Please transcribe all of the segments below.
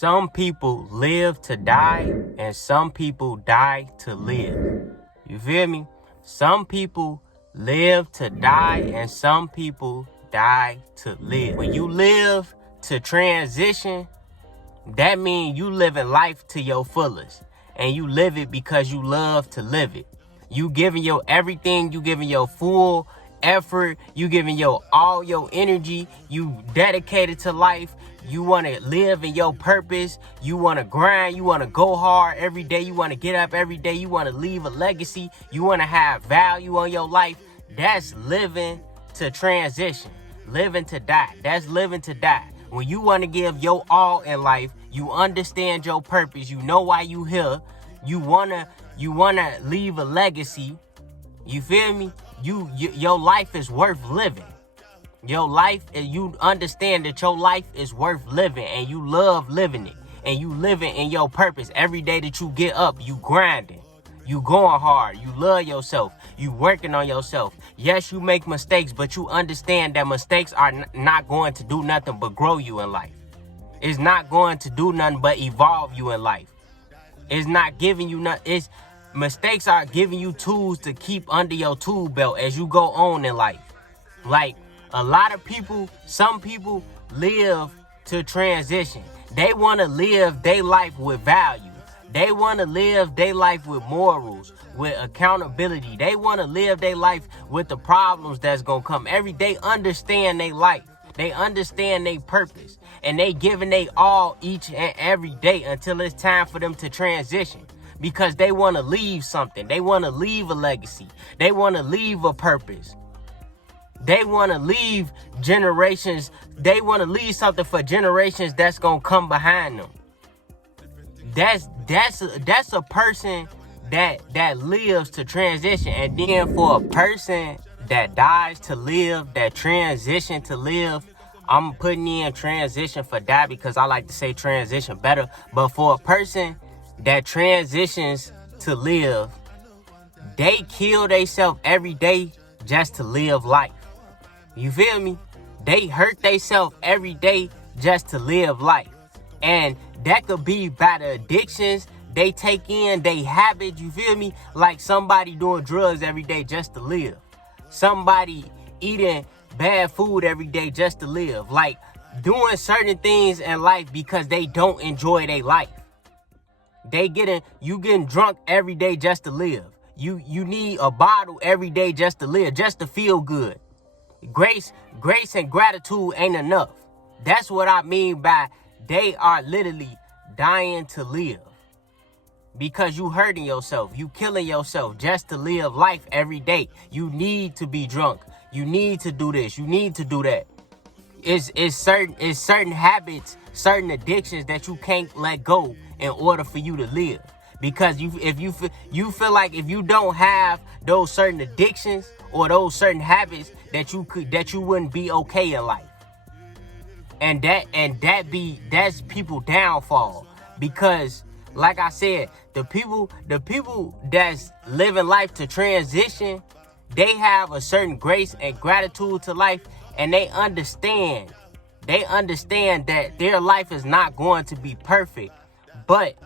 Some people live to die and some people die to live. You feel me? Some people live to die and some people die to live. When you live to transition, that means you living life to your fullest. And you live it because you love to live it. You giving your everything, you giving your full effort, you giving your all your energy, you dedicated to life. You want to live in your purpose. You want to grind. You want to go hard every day. You want to get up every day. You want to leave a legacy. You want to have value on your life. That's living to transition. Living to die. That's living to die. When you want to give your all in life, you understand your purpose. You know why you here. You wanna leave a legacy. You feel me? Your life is worth living. Your life, you understand that your life is worth living and you love living it. And you living in your purpose. Every day that you get up, you grinding. You going hard. You love yourself. You working on yourself. Yes, you make mistakes, but you understand that mistakes are not going to do nothing but grow you in life. It's not going to do nothing but evolve you in life. It's not giving you nothing. Mistakes are giving you tools to keep under your tool belt as you go on in life. Like, a lot of people, some people live to transition. They want to live their life with value. They want to live their life with morals, with accountability. They want to live their life with the problems that's going to come. They understand their life. They understand their purpose. And they giving they all each and every day until it's time for them to transition. Because they want to leave something. They want to leave a legacy. They want to leave a purpose. They want to leave generations. They want to leave something for generations that's going to come behind them. That's a person that lives to transition. And then for a person that dies to live, that transition to live, I'm putting in transition for die because I like to say transition better. But for a person that transitions to live, they kill themselves every day just to live life. You feel me? They hurt themselves every day just to live life. And that could be by the addictions they take in, they habits, you feel me? Like somebody doing drugs every day just to live. Somebody eating bad food every day just to live. Like doing certain things in life because they don't enjoy their life. You getting drunk every day just to live. You need a bottle every day just to live, just to feel good. Grace and gratitude ain't enough. That's what I mean by they are literally dying to live. Because you hurting yourself. You killing yourself just to live life every day. You need to be drunk. You need to do this. You need to do that. It's certain habits, certain addictions that you can't let go in order for you to live. Because if you feel like if you don't have those certain addictions or those certain habits that you wouldn't be okay in life. And that's people downfall. Because like I said, the people that's living life to transition, they have a certain grace and gratitude to life, and they understand that their life is not going to be perfect, but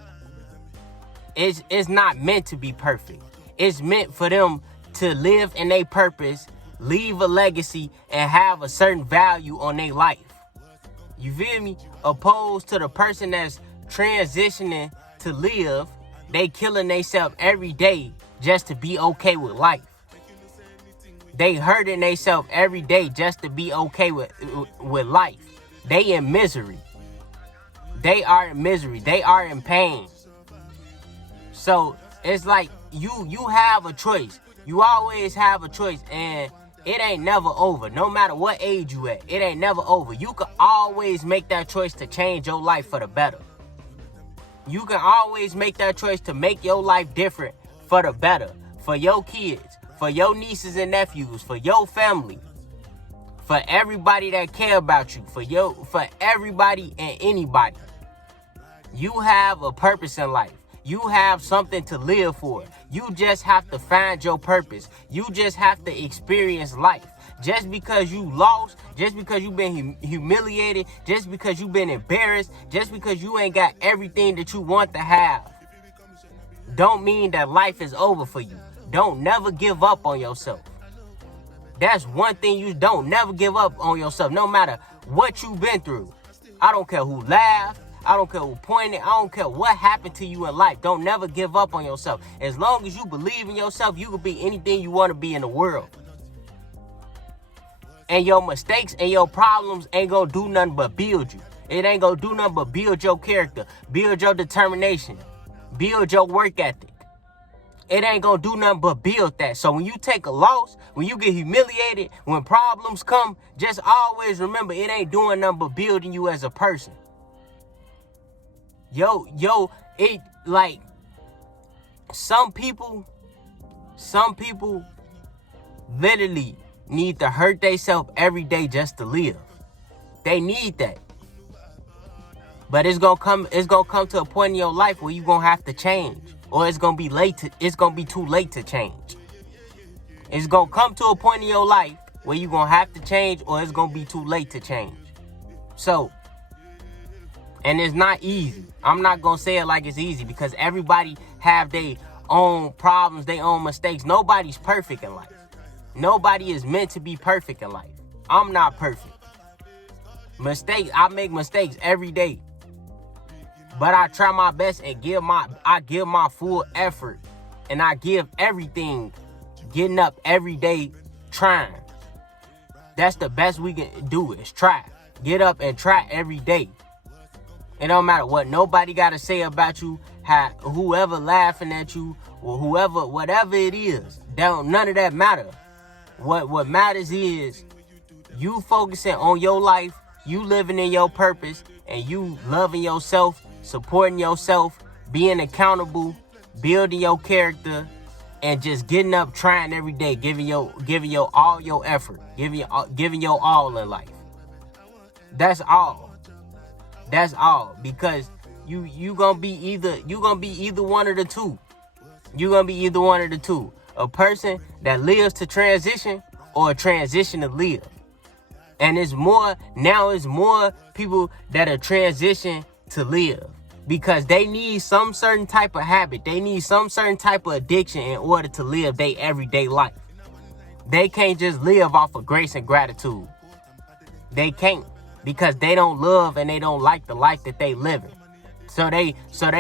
it's not meant to be perfect. It's meant for them to live in their purpose, leave a legacy, and have a certain value on their life. You feel me? Opposed to the person that's transitioning to live, they killing themselves every day just to be okay with life. They hurting themselves every day just to be okay with life. They in misery. They are in misery. They are in pain. So it's like you have a choice. You always have a choice, and it ain't never over. No matter what age you at, it ain't never over. You can always make that choice to change your life for the better. You can always make that choice to make your life different for the better. For your kids, for your nieces and nephews, for your family, for everybody that care about you, for everybody and anybody. You have a purpose in life. You have something to live for. You just have to find your purpose. You just have to experience life. Just because you lost, just because you've been humiliated, just because you've been embarrassed, just because you ain't got everything that you want to have, don't mean that life is over for you. Don't never give up on yourself. That's one thing you don't never give up on yourself, no matter what you've been through. I don't care who laughed. I don't care who pointed. I don't care what happened to you in life. Don't never give up on yourself. As long as you believe in yourself, you can be anything you want to be in the world. And your mistakes and your problems ain't gonna do nothing but build you. It ain't gonna do nothing but build your character, build your determination, build your work ethic. It ain't gonna do nothing but build that. So when you take a loss, when you get humiliated, when problems come, just always remember it ain't doing nothing but building you as a person. It like some people literally need to hurt themselves every day just to live. They need that. But it's gonna come to a point in your life where you're gonna have to change. Or it's gonna be too late to change. It's gonna come to a point in your life where you're gonna have to change, or it's gonna be too late to change. So, and it's not easy. I'm not gonna say it like it's easy, because everybody have their own problems, their own mistakes. Nobody's perfect in life. Nobody is meant to be perfect in life. I'm not perfect. I make mistakes every day. But I try my best and give my full effort. And I give everything, getting up every day, trying. That's the best we can do, is try. Get up and try every day. It don't matter what nobody got to say about you, whoever laughing at you, or whatever it is. None of that matter. What matters is you focusing on your life, you living in your purpose, and you loving yourself, supporting yourself, being accountable, building your character, and just getting up, trying every day, giving your all your effort, giving your all in life. That's all. That's all. Because you gonna be either one of the two. You're gonna be either one of the two. A person that lives to transition, or a transition to live. And it's more people that are transition to live, because they need some certain type of habit. They need some certain type of addiction in order to live their everyday life. They can't just live off of grace and gratitude. They can't, because they don't love and they don't like the life that they living. So they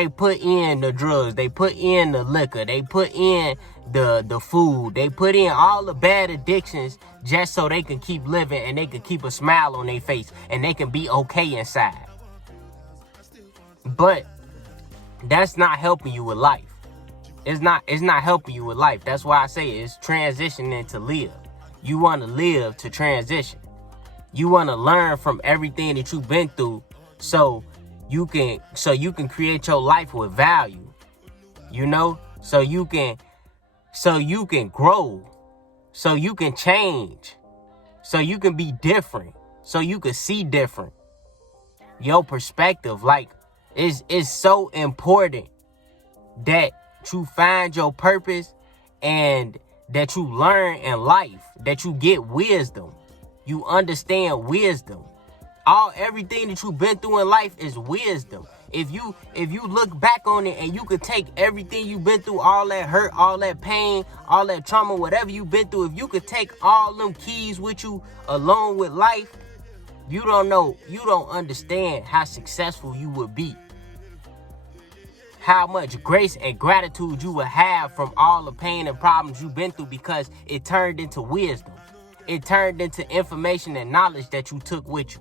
put in the drugs, they put in the liquor, they put in the food, they put in all the bad addictions just so they can keep living and they can keep a smile on their face and they can be okay inside. But that's not helping you with life. It's not helping you with life. That's why I say it's transitioning to live. You want to live to transition. You want to learn from everything that you've been through, so you can create your life with value, so you can grow, so you can change, so you can be different, so you can see different. Your perspective, is so important that you find your purpose and that you learn in life, that you get wisdom, you understand wisdom. Everything that you've been through in life is wisdom. If you look back on it and you could take everything you've been through, all that hurt, all that pain, all that trauma, whatever you've been through, if you could take all them keys with you along with life, you don't understand how successful you would be. How much grace and gratitude you would have from all the pain and problems you've been through, because it turned into wisdom. It turned into information and knowledge that you took with you.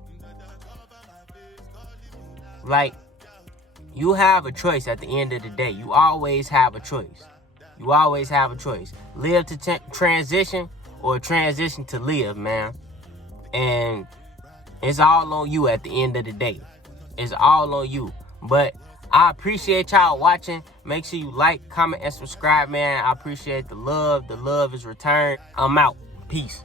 You have a choice at the end of the day. You always have a choice. You always have a choice. Live to transition, or transition to live, man. And it's all on you at the end of the day. It's all on you. But I appreciate y'all watching. Make sure you like, comment, and subscribe, man. I appreciate the love. The love is returned. I'm out. Peace.